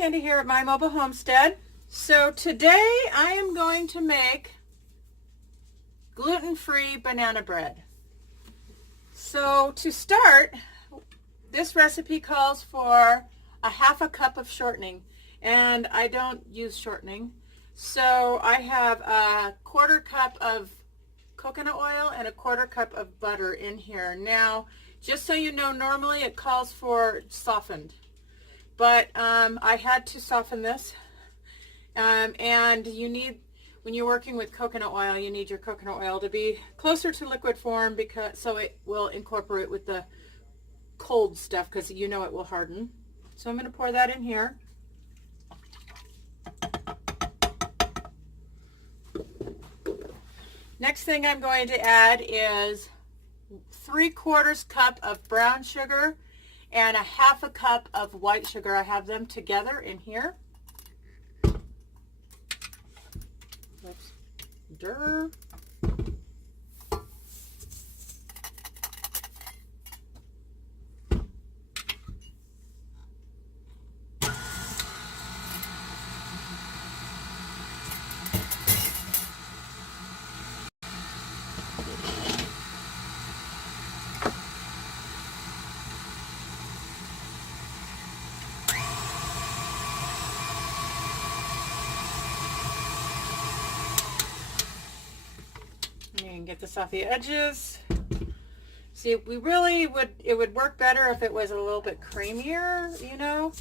Candy here at My Mobile Homestead. So today I am going to make gluten-free banana bread. So to start, this recipe calls for a half a cup of shortening, and I don't use shortening. So I have a quarter cup of coconut oil and a quarter cup of butter in here. Now, just so you know, normally it calls for softened, but I had to soften this. And you need, when you're working with coconut oil, you need your coconut oil to be closer to liquid form, because so it will incorporate with the cold stuff, because you know it will harden. So I'm going to pour that in here. Next thing I'm going to add is 3/4 cup of brown sugar and a half a cup of white sugar. I have them together in here. Oops. Durr. You can get this off the edges. See, it would work better if it was a little bit creamier, you know.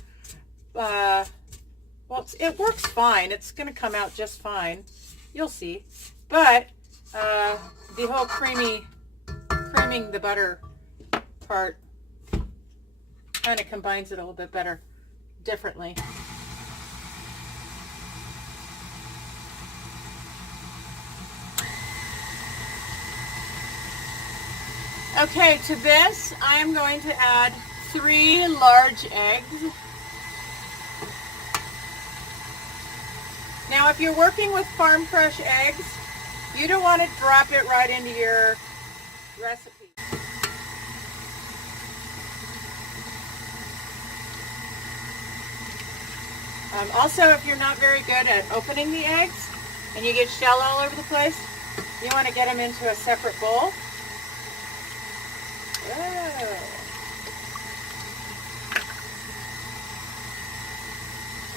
Well, it works fine. It's going to come out just fine. You'll see. But the whole creaming the butter part kind of combines it a little bit better, differently. Okay, to this I am going to add 3 large eggs. Now, if you're working with farm fresh eggs, you don't want to drop it right into your recipe. Also, if you're not very good at opening the eggs and you get shell all over the place, you want to get them into a separate bowl. Oh.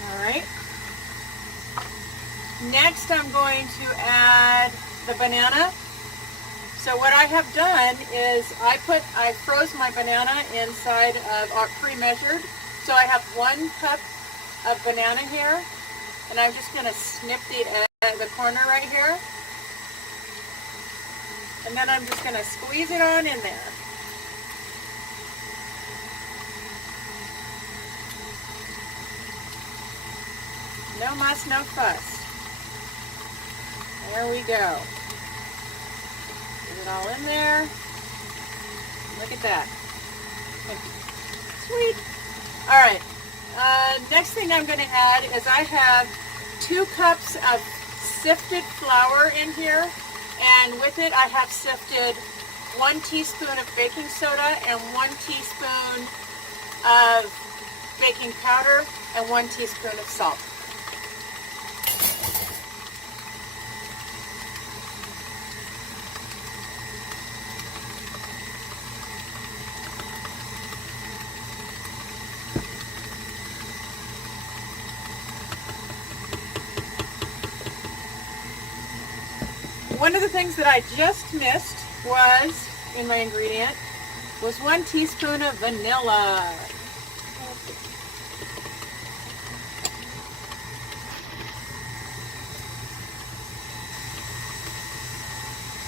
All right. Next, I'm going to add the banana. So what I have done is I froze my banana inside of pre-measured. So I have 1 cup of banana here, and I'm just going to snip the corner right here, and then I'm just going to squeeze it on in there. No muss, no fuss. There we go. Get it all in there. Look at that. Sweet. All right. Next thing I'm going to add is I have 2 cups of sifted flour in here, and with it I have sifted 1 teaspoon of baking soda and 1 teaspoon of baking powder and 1 teaspoon of salt. One of the things that I just missed was, in my ingredient, was 1 teaspoon of vanilla.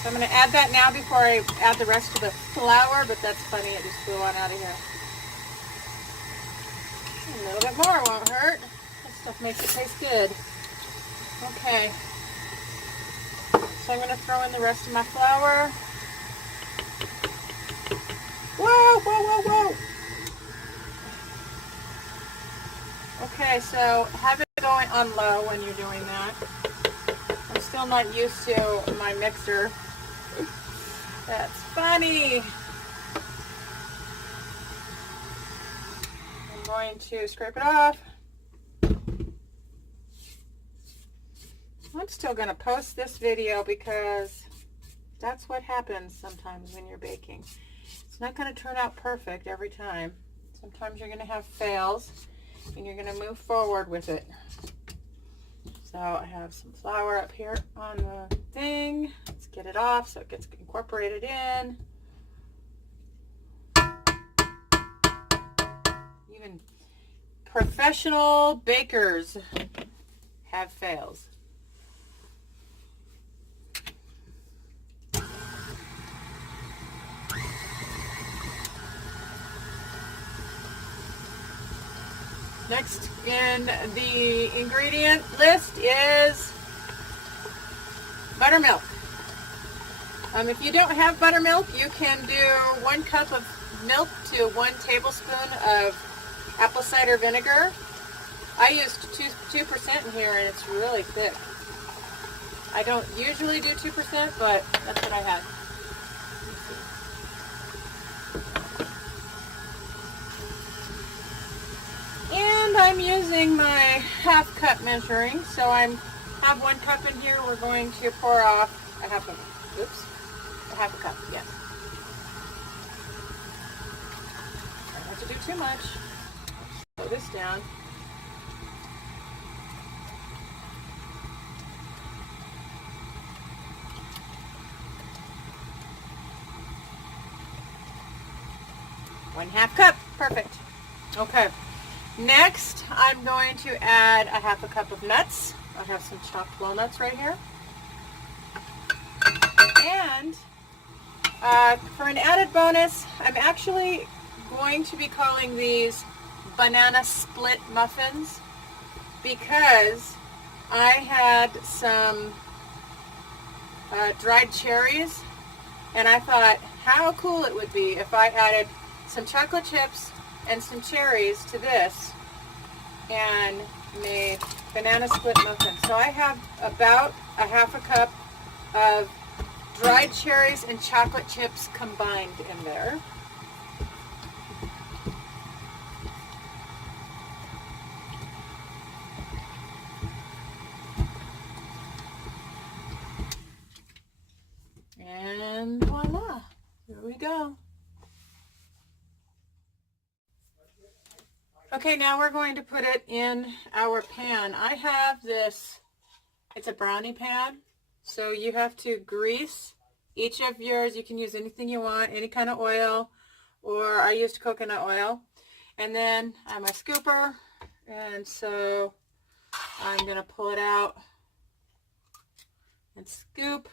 So I'm going to add that now before I add the rest of the flour, but that's funny, it just flew on out of here. A little bit more won't hurt. That stuff makes it taste good. Okay. So I'm going to throw in the rest of my flour. Whoa, whoa, whoa, whoa. Okay, so have it going on low when you're doing that. I'm still not used to my mixer. That's funny. I'm going to scrape it off. I'm still going to post this video because that's what happens sometimes when you're baking. It's not going to turn out perfect every time. Sometimes you're going to have fails and you're going to move forward with it. So I have some flour up here on the thing. Let's get it off so it gets incorporated in. Even professional bakers have fails. Next in the ingredient list is buttermilk. If you don't have buttermilk, you can do 1 cup of milk to 1 tablespoon of apple cider vinegar. I used 2% in here and it's really thick. I don't usually do 2%, but that's what I had. And I'm using my half cup measuring, so I have 1 cup in here. We're going to pour off a half a cup, yes. I don't have to do too much. Slow this down. One half cup, perfect. Okay. Next, I'm going to add a half a cup of nuts. I have some chopped walnuts right here. And for an added bonus, I'm actually going to be calling these banana split muffins because I had some dried cherries and I thought how cool it would be if I added some chocolate chips and some cherries to this and made banana split muffins. So I have about a half a cup of dried cherries and chocolate chips combined in there. And voila, here we go. Okay, now we're going to put it in our pan. I have this, it's a brownie pan, so you have to grease each of yours. You can use anything you want, any kind of oil, or I used coconut oil. And then I have my scooper, and so I'm going to pull it out and scoop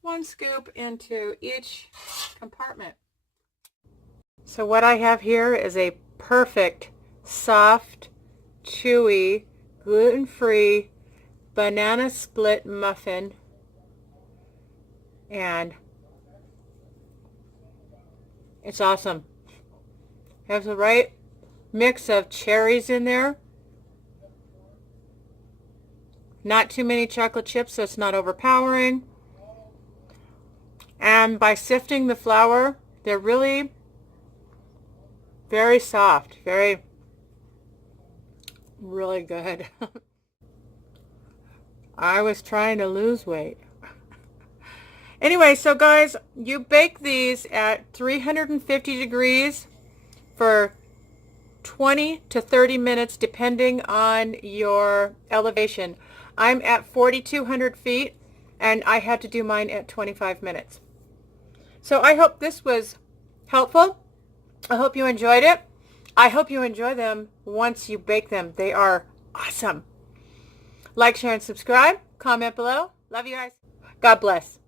1 scoop into each compartment. So what I have here is a perfect, soft, chewy, gluten-free banana split muffin, and it's awesome. It has the right mix of cherries in there, not too many chocolate chips so it's not overpowering, and by sifting the flour, they're really very soft, really good. I was trying to lose weight. Anyway, so guys, you bake these at 350 degrees for 20 to 30 minutes depending on your elevation. I'm at 4,200 feet and I had to do mine at 25 minutes. So I hope this was helpful. I hope you enjoyed it. I hope you enjoy them once you bake them. They are awesome. Like, share, and subscribe. Comment below. Love you guys. God bless.